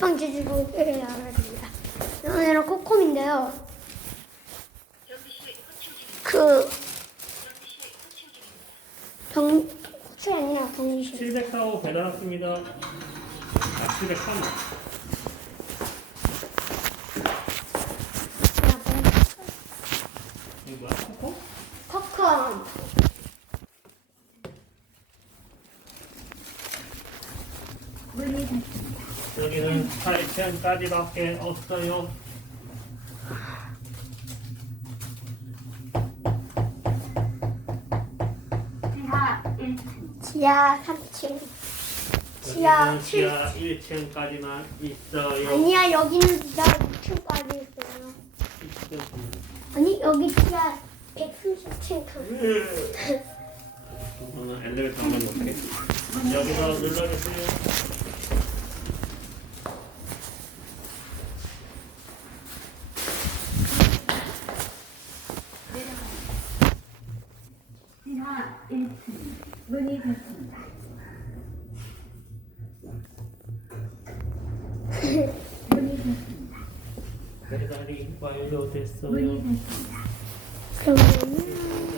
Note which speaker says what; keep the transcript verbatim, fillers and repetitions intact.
Speaker 1: 멜빵 제주도를 알아줍니다. 오늘은 코콤인데요. 그 정 호출 아니야 정리실.
Speaker 2: 칠백사 호 배달 왔습니다. 아, 칠백삼 호. 이거 뭐야? 코코?
Speaker 1: 코콤.
Speaker 2: 여기는 팔 층까지밖에 없어요.
Speaker 1: 지하 삼 층. 지하
Speaker 2: 여기는 지하 일 층까지만 있어요.
Speaker 1: 아니야 여기는 지하 이 층까지 있어요. 아니 여기 지하 백삼십 층 가.
Speaker 2: 저는 엘리베이터 한번 놓을게. 여기서 눌러주세요.
Speaker 3: 지하 일 층 문이 닫힙니다. 문이 닫힙니다.
Speaker 2: 배달이 완료됐어요.
Speaker 3: 문이 닫힙니다.
Speaker 1: 그러면